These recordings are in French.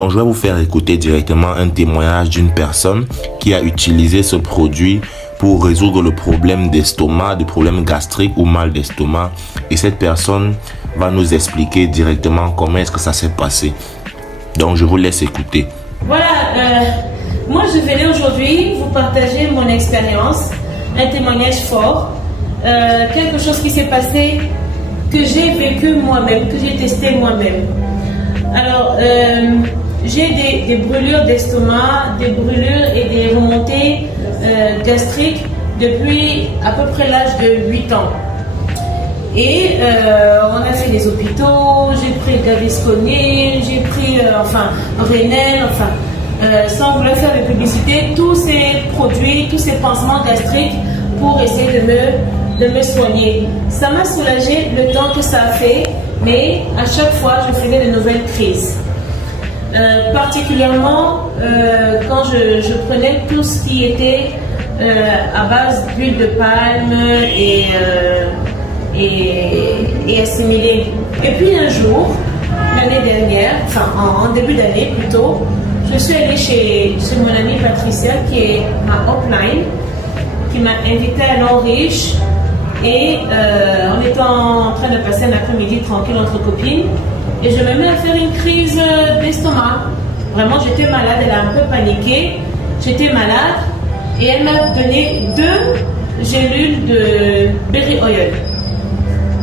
Donc, je vais vous faire écouter directement un témoignage d'une personne qui a utilisé ce produit pour résoudre le problème d'estomac, le problème gastrique ou mal d'estomac. Et cette personne va nous expliquer directement comment est-ce que ça s'est passé. Donc, je vous laisse écouter. Voilà, moi je venais aujourd'hui vous partager mon expérience, un témoignage fort, quelque chose qui s'est passé, que j'ai vécu moi-même, que j'ai testé moi-même. Alors, j'ai des brûlures d'estomac, des brûlures et des remontées gastriques depuis à peu près l'âge de 8 ans. Et on a fait les hôpitaux, j'ai pris Gaviscon, j'ai pris Renel, sans vouloir faire de publicité, tous ces produits, tous ces pansements gastriques pour essayer de me soigner. Ça m'a soulagé le temps que ça a fait, mais à chaque fois je faisais de nouvelles crises. Particulièrement quand je prenais tout ce qui était à base d'huile de palme et assimilé. Et puis un jour, l'année dernière, en début d'année plutôt, je suis allée chez mon amie Patricia qui est ma upline, qui m'a invitée à Norriche et on était en train de passer un après-midi tranquille entre copines et je me mets à faire une crise d'estomac. Vraiment, j'étais malade, elle a un peu paniqué, j'étais malade et elle m'a donné 2 gélules de berry oil.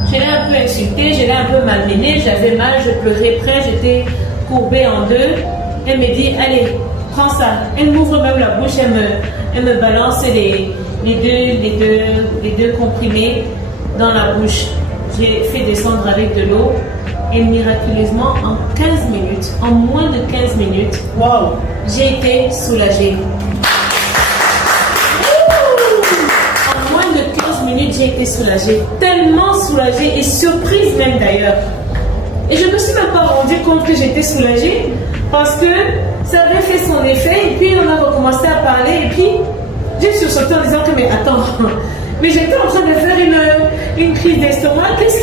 Je l'ai un peu insultée, je l'ai un peu malmenée, j'avais mal, je pleurais près, j'étais courbée en 2. Elle me dit, allez, prends ça. Elle m'ouvre même la bouche, elle me balance les deux comprimés dans la bouche. J'ai fait descendre avec de l'eau et miraculeusement, en 15 minutes, en moins de 15 minutes, wow, j'ai été soulagée. J'ai été soulagée, tellement soulagée et surprise même d'ailleurs. Et je ne me suis même pas rendu compte que j'étais soulagée parce que ça avait fait son effet et puis on a recommencé à parler et puis j'ai sursauté en disant que mais attends, mais j'étais en train de faire une crise d'estomac, qu'est-ce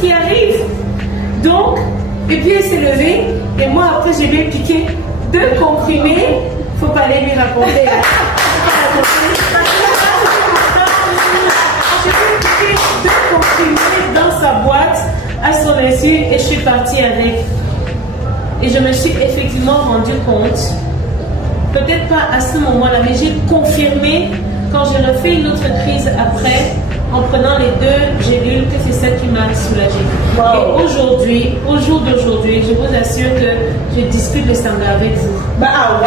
qui arrive? Donc, et puis elle s'est levée et moi après j'ai lui piqué 2 comprimés, faut pas aller lui raconter. Dans sa boîte à son insu et je suis partie avec. Et je me suis effectivement rendu compte, peut-être pas à ce moment-là, mais j'ai confirmé quand j'ai refait une autre crise après, en prenant les 2 gélules, que c'est ça qui m'a soulagée. Wow. Et aujourd'hui, au jour d'aujourd'hui, je vous assure que je discute le standard avec vous. Ah